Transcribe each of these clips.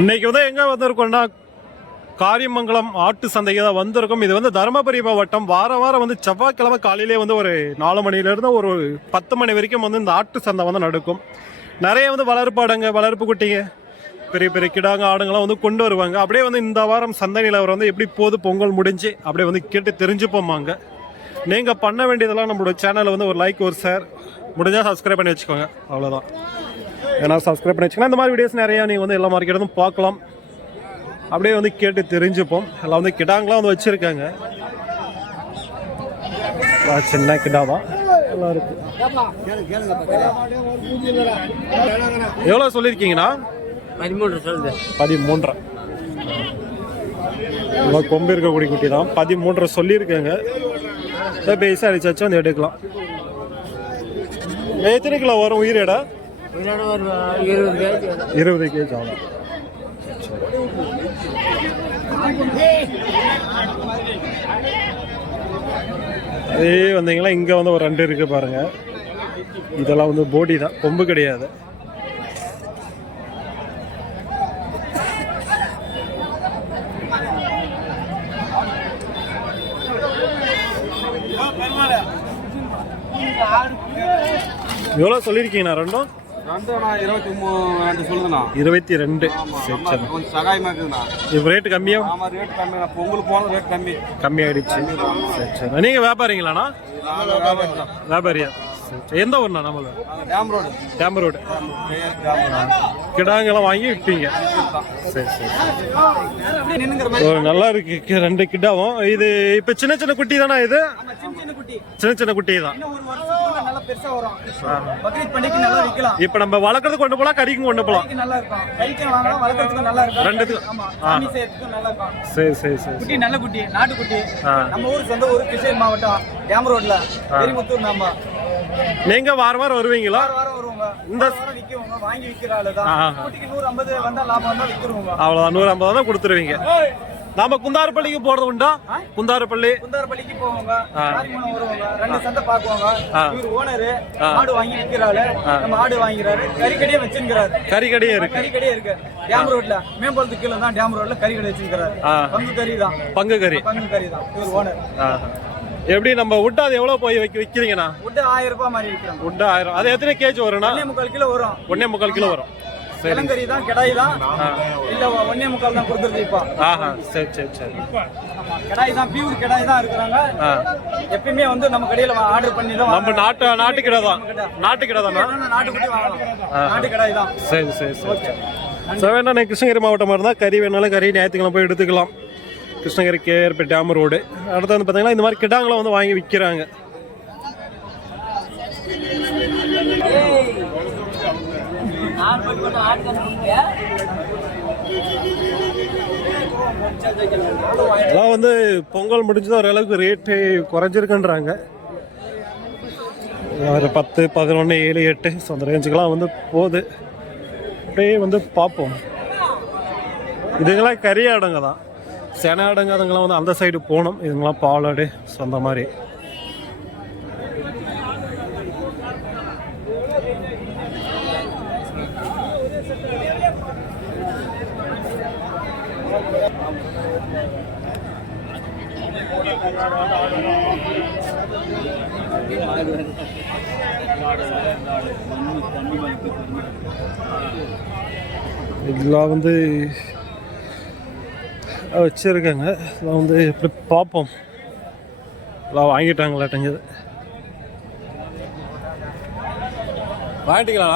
இன்னைக்கு வந்து எங்க வந்திருக்கோம்னா காரியமங்கலம் ஆட்டு சந்தைக்கு தான் வந்திருக்கும். இது வந்து தருமபுரி மாவட்டம். வாரம் வாரம் வந்து செவ்வாய்க்கிழமை காலையிலே வந்து ஒரு நாலு மணிலேருந்து ஒரு பத்து மணி வரைக்கும் வந்து இந்த ஆட்டு சந்தை வந்து நடக்கும். நிறைய வந்து வளர்ப்பு ஆடுங்க வளர்ப்பு குட்டிங்க பெரிய பெரிய கிடாங்க ஆடுங்களாம் வந்து கொண்டு வருவாங்க. அப்படியே வந்து இந்த வாரம் சந்தை நிலவரம் வந்து எப்படி போகுது பொங்கல் முடிஞ்சு அப்படியே வந்து கேட்டு தெரிஞ்சுப்போமாங்க நீங்கள் பண்ண வேண்டியதெல்லாம் நம்மளோட சேனலில் வந்து ஒரு லைக் ஒரு ஷேர் முடிஞ்சால் சப்ஸ்கிரைப் பண்ணி வச்சுக்கோங்க. அவ்வளோதான் ஏன்னா சப்ஸ்கிரைப் பண்ணி வச்சுக்கோங்க இந்த மாதிரி வீடியோஸ் நிறையா நீங்கள் வந்து எல்லா மார்க்கெட்டும் பார்க்கலாம். அப்படியே வந்து கேட்டு தெரிஞ்சுப்போம். எல்லாம் வந்து கிடாங்களாம் வந்து வச்சுருக்காங்க. சின்ன கிடா தான். எல்லாம் இருக்கு. எவ்வளோ சொல்லியிருக்கீங்கண்ணா? பதிமூன்று சொல்லுது பதிமூன்றரை. இவ்வளோ கொம்பு இருக்கக்கூடிய குட்டி தான். பதிமூன்றரை சொல்லியிருக்காங்க. பேசா அடிச்சாச்சும் வந்து எடுக்கலாம். எத்தனை கிலோ வரும் உயிரிடா இருபது கேஜ் ஆகும். அதே வந்தீங்களா இங்கே வந்து ஒரு ரெண்டு இருக்கு பாருங்க. இதெல்லாம் வந்து போடி தான். கொம்பு கிடையாது. எவ்வளோ சொல்லியிருக்கீங்கண்ணா ரெண்டும்? இருபத்தி மூணு சொல்லுதுண்ணா. இருபத்தி ரெண்டு சரி சரி. கொஞ்சம் சகாயமா இருக்குதுண்ணா. இப்போ ரேட்டு கம்மியாக ஆமா ரேட் கம்மி. பொங்கல் போனது ரேட் கம்மி. கம்மியாயிடுச்சு. சரி சரி. நீங்கள் வியாபாரிங்களாண்ணா? வியாபாரியா? எந்த ஊர்ண்ணா நம்மள டேம் ரோடு. Dam road. கிடாங்கெல்லாம் வாங்கி விற்பீங்க சரி சரி நல்லா இருக்கு ரெண்டு கிடாவும். இது இப்போ சின்ன சின்ன குட்டி தானே இது? சின்ன சின்ன குட்டி. தான். பெருசா வரும். பக்ரீத் பண்டிகைக்கு நல்லா விற்கலாம். இப்போ நம்ம வளர்க்குறது கொண்டு போகலாம் கறிக்கும் கொண்டு கறிக்கு நல்லா இருக்கும். கைக்கு வாங்கலாம் வளர்க்கறதுக்கும் நல்லா இருக்கும். ரெண்டுத்துக்கும். ஆமா சாமி செய்யறதுக்கும் நல்லா இருக்கும். சரி சரி சரி குட்டி நல்ல குட்டி நாட்டு குட்டி ஆ. நம்ம ஊர் சொந்த ஊர் கிருஷ்ணகிரி மாவட்டம் டேம் ரோட்ல பெரியமுத்தூர் நம்ம நீங்கள் வாரம் வாரம் வருவீங்களா இந்த வாங்கி விற்கிற ஆளு தான் நூறு ஐம்பது வந்தா லாபம் வந்தா விற்கிறவங்க அவ்வளோதான் நூறு ஐம்பது தான் கொடுத்துருவீங்க. நாம குந்தாரப்பள்ளிக்கு போகிறது உண்டா? குந்தாரப்பள்ளி. குந்தாரப்பள்ளிக்கு போவாங்க. வருவாங்க. ரெண்டு சந்தை பாக்குவாங்க. இவர் ஓனரு. ஆடு வாங்கி விற்கிறாரு. நம்ம ஆடு வாங்கிறாரு. கறிக்கடையே வச்சிருக்கிறாரு. கறி கடையும் இருக்கு. கறிக்கடையே இருக்கு. டேம் ரோட்ல மேம்பாலத்துக்கு கீழே தான் டேம் ரோட்ல கறிக்கடை வச்சிருக்கிறாரு. பங்கு கறி தான். பங்கு கறி. பங்கு கறி தான். இவர் ஓனர். எப்படி நம்ம விட்டு அது எவ்வளோ போய் வைக்க விற்கிறீங்கண்ணா விட்டு ஆயிரம் ரூபாய் மாதிரி விற்கிறாங்க விட்டு ஆயிரம் அது எத்தனை கேஜி வரும்ண்ணா? ஒன்னே முக்கால் கிலோ வரும். ஒன்னே முக்கால் கிலோ வரும். இளங்கறி தான் கிடாய் தான். இல்ல ஒன்னே முக்கால் தான் கொடுக்குறது இப்ப. ஆஹா சரி சரி சரி. கிடாய் தான் பியூர் கிடாய் தான் இருக்கிறாங்க. எப்பயுமே வந்து நம்ம கடையில ஆர்டர் பண்ணி தான் நம்ம நாட்டு நாட்டு கிடா தான். நாட்டு கிடா தானா? வாங்கணும். நாட்டுக்குட்டி வாங்கலாம் நாட்டு கிடாய் தான். சரி சரி சரி ஸோ வேணா கிருஷ்ணகிரி மாவட்டமாக இருந்தால் கறி வேணாலும் கறி ஞாயிற்றுக்கிழமை போய் எடுத்துக்கலாம். Krishnagiri K R P dam road. அடுத்து வந்து பார்த்தீங்கன்னா இந்த மாதிரி கிடாங்களை வந்து வாங்கி விற்கிறாங்க இதெல்லாம் வந்து பொங்கல் முடிஞ்சது ஓரளவுக்கு ரேட்டு குறைஞ்சிருக்குன்றாங்க. ஒரு பத்து பதினொன்று ஏழு எட்டு ஸோ அந்த ரேஞ்சுக்கெல்லாம் வந்து போகுது. அப்படியே வந்து பார்ப்போம். இதுங்கெல்லாம் கரிய ஆடுங்க தான். சென ஆடுங்க அதுங்கெல்லாம் வந்து அந்த சைடு போகணும். இதுங்கெல்லாம் பாலாடு ஸோ அந்த மாதிரி. இதெல்லாம் வந்து வச்சுருக்காங்க. இதெல்லாம் வந்து எப்படி பார்ப்போம். எல்லாம் வாங்கிட்டாங்களாட்டங்குது வாங்கிட்டீங்களா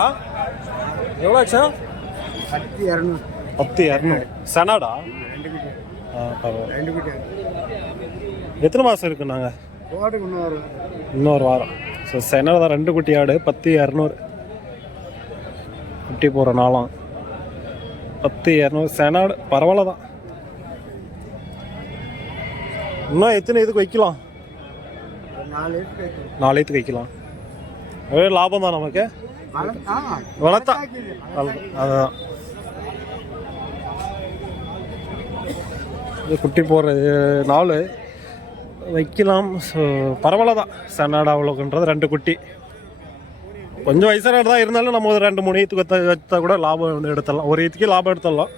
எவ்வளோ ஆச்சா பத்து இரநூறு. பத்து இரநூறு. சனாடா? ஆ பரவாயில்ல. ரெண்டு குட்டி. எத்தனை மாதம் இருக்கு நாங்கள் இன்னொரு இன்னொரு வாரம். ஸோ சென்னை தான் ரெண்டு குட்டி ஆடு பத்து இரநூறு. குட்டி போகிற நாளாம் பத்து இரநூறு. செனாடு பரவாயில்ல தான். இன்னும் எத்தனை இதுக்கு வைக்கலாம்? நாலு நாளையத்துக்கு வைக்கலாம். ஒரே லாபம் தான் நமக்கு. வளர்த்தா வளர்த்தா. அதுதான் இது குட்டி போடுற நாள் வைக்கலாம். ஸோ பரவாயில்ல தான் சன்னாடா அவ்வளோக்குன்றது ரெண்டு குட்டி. கொஞ்சம் வயசான தான் இருந்தாலும் நம்ம ஒரு ரெண்டு மூணு ஈத்துக்கு வச்சா கூட லாபம் வந்து எடுத்துடலாம். ஒரு ஈத்துக்கு லாபம் எடுத்துடலாம்.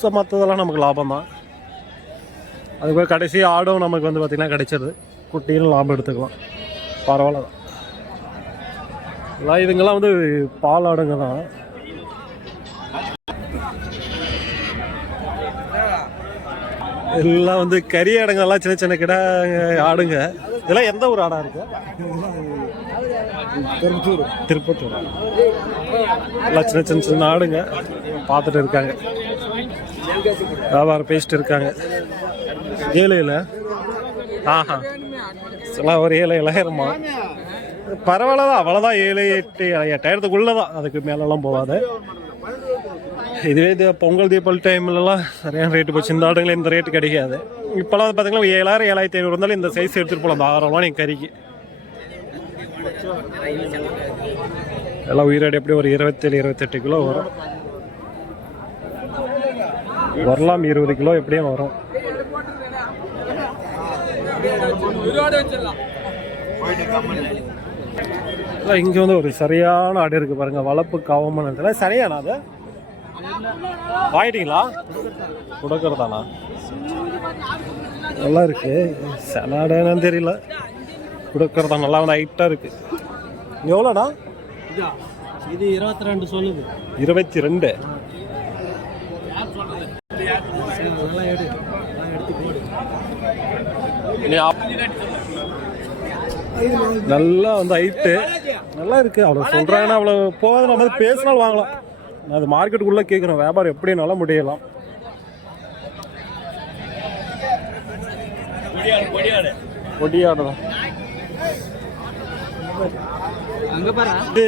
ஸோ மற்றதெல்லாம் நமக்கு லாபம் தான். அதுக்கு கடைசி ஆடும் நமக்கு வந்து பார்த்திங்கன்னா கிடைச்சிருது குட்டியும் லாபம் எடுத்துக்கலாம். பரவாயில்ல தான் இதுங்கெல்லாம் வந்து பால் ஆடுங்க தான் எல்லாம் வந்து கறி ஆடுங்கெல்லாம் சின்ன சின்ன கிடா ஆடுங்க. இதெல்லாம் எந்த ஒரு ஆடா இருக்கு? திருப்பத்தூர். திருப்பத்தூர். எல்லாம் சின்ன சின்ன சின்ன ஆடுங்க. பார்த்துட்டு இருக்காங்க. வியாபாரம் பேசிட்டு இருக்காங்க. ஏழையில்? ஆஹா. எல்லாம் ஒரு ஏழை இளையரமா பரவாயில்ல தான் அவ்வளோதான் ஏழு எட்டு எட்டாயிரத்துக்குள்ளே தான் அதுக்கு மேலெல்லாம் போகாது. இதுவே இது பொங்கல் தீபாவளி டைம்லலாம் சரியான ரேட்டு போச்சு. இந்த ஆடுங்களே இந்த ரேட்டு கிடைக்காது. இப்போலாம் பார்த்தீங்கன்னா ஏழாயிரம் ஏழாயிரத்தி ஐநூறு இருந்தாலும் இந்த சைஸ் எடுத்துகிட்டு போகலாம் அந்த நீங்கள் கறிக்கு. எல்லாம் உயிரோடு எப்படி ஒரு இருபத்தேழு இருபத்தெட்டு கிலோ வரும். வரலாம் இருபது கிலோ எப்படியும் வரும். இங்கே வந்து ஒரு சரியான ஆடு இருக்குது பாருங்கள் வளர்ப்பு காவமான சரியான அது வாங்கிட்டீங்களா? கொடுக்கறதானா? நல்லா இருக்கு. சில ஆடு என்னன்னு தெரியல. கொடுக்கறதா நல்லா ஹைட்டாக இருக்கு. எவ்வளோண்ணா இது? இருபத்தி ரெண்டு சொல்லுது. இருபத்தி ரெண்டு நல்லா வந்து ஹைட்டு நல்லா இருக்கு. அவ்வளோ சொல்கிறாங்கன்னா அவ்வளோ போகாத நம்ம பேசினாலும் வாங்கலாம். அது மார்க்கெட்டுக்குள்ளே கேட்குறேன் வியாபாரம் எப்படினாலும் முடியலாம். கொடியாடு. தான் அங்க பாரு. இது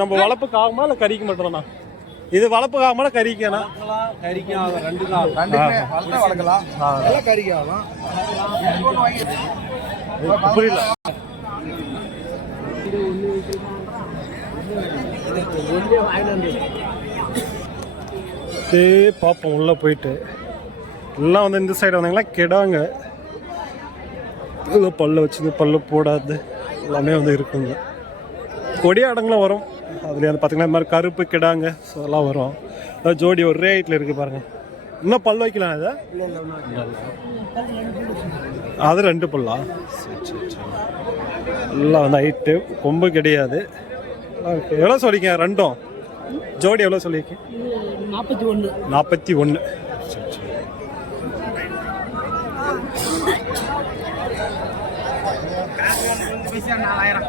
நம்ம வளர்ப்புக்கு ஆகுமா இல்லை கறிக்கு மட்டும்தானா? இது வளர்ப்புக்கு ஆகுமா இல்லை கறிக்காண்ணா கறிக்கு ஆகும் ரெண்டு தான் வளர்க்கலாம் எல்லாம் கறிக்கு ஆகும் புரியல அப்படியே பார்ப்போம் உள்ளே போயிட்டு. எல்லாம் வந்து இந்த சைடு வந்தாங்களா கெடாங்க. ஏதோ பல்லு வச்சுது பல்லு போடாது. எல்லாமே வந்து இருக்குங்க. கொடிய அடங்கலாம் வரும். அதில் வந்து பார்த்தீங்கன்னா இந்த மாதிரி கருப்பு கிடாங்க. ஸோ அதெல்லாம் வரும். அதாவது ஜோடி ஒரே ஹைட்டில் இருக்குது பாருங்கள் இன்னும் பல் வைக்கலாம் இதை? அது ரெண்டு பல்லா? எல்லாம் வந்து ஹைட்டு கொம்பு கிடையாது. எவ்வளோ சொல்லிக்க ரெண்டும்? ஜோடி எவ்வளோ சொல்லியிருக்கேன் நாற்பத்தி ஒன்று. நாற்பத்தி ஒன்று. நாலாயிரம்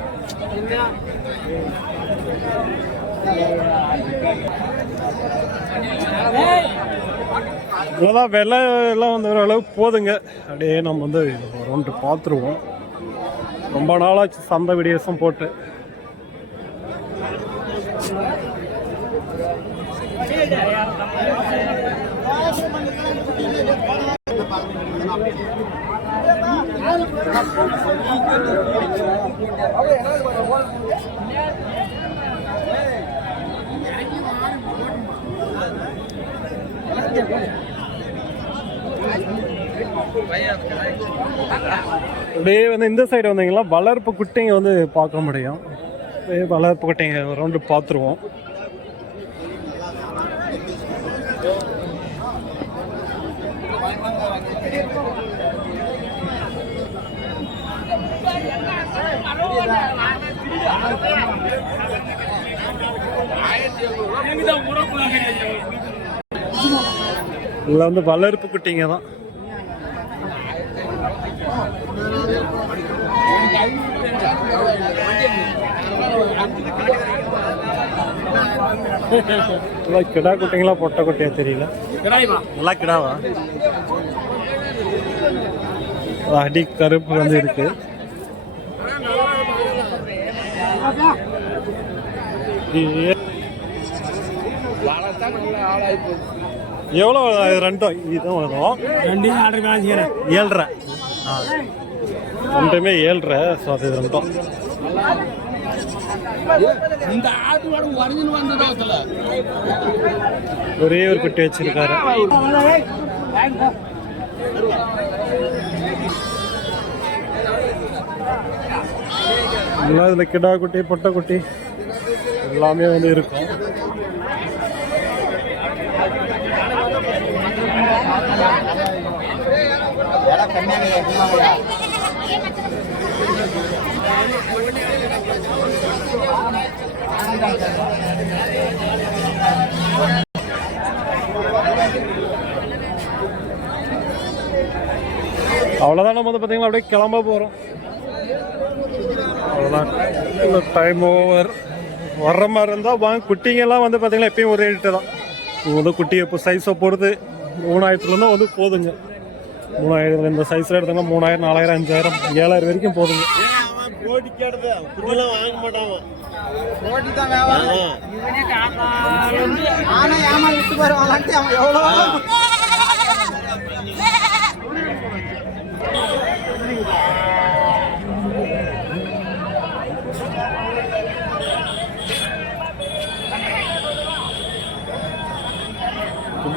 இவ்வளோதான் விலை எல்லாம் வந்து ஓரளவு போதுங்க. அப்படியே நம்ம வந்து ஒரு ரவுண்டு பார்த்துருவோம். ரொம்ப நாளாச்சு சந்தை வீடியோஸும் போட்டு. அப்படியே வந்து இந்த சைடு வந்தீங்கன்னா வளர்ப்பு குட்டைங்க வந்து பார்க்க முடியும். வளர்ப்பு குட்டைங்க ரவுண்டு பார்த்துருவோம். இதில் வந்து வளர்ப்பு குட்டிங்க தான். கிடா குட்டிங்களா பொட்டை குட்டியா தெரியல. நல்லா கிடாவா? அடி கருப்பு வந்து இருக்கு. எவ்வளோ இது ரெண்டும் இதுவும் வரும் ரெண்டு ஆர்டர் காமிக்கிறேன் ஏழ்ரை. ஆ. ரெண்டுமே ஏழ்ரை ஸோ அது ரெண்டும். இந்த ஆட்டு வாடகை ஒரிஜினல் வந்ததாத்துல ஒரே ஒரு குட்டி வச்சிருக்காரு. எல்லாம் இதில் கிடா குட்டி பொட்டை குட்டி எல்லாமே வந்து இருக்கும். அவ்வளோதான் நம்ம வந்து பார்த்தீங்கன்னா அப்படியே கிளம்ப போகிறோம் அவ்வளோதான் இந்த டைம் ஓவர் வர்ற மாதிரி இருந்தால் வாங்க குட்டிங்கெல்லாம் வந்து பார்த்தீங்கன்னா எப்பயும் ஒரே ரேட்டு தான். வந்து குட்டி இப்போ சைஸை பொறுத்து மூணாயிரத்துலேருந்து வந்து போதுங்க. மூணாயிரம் இந்த சைஸில் எடுத்தோம்னா மூணாயிரம் நாலாயிரம் அஞ்சாயிரம் ஏழாயிரம் வரைக்கும் போதுங்க. ஓட்டி தான்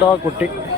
வியாபாரம் ஆனா ஏமா விட்டு போயிருவாங்களான்ட்டு அவன் எவ்வளோ குண்டா குட்டி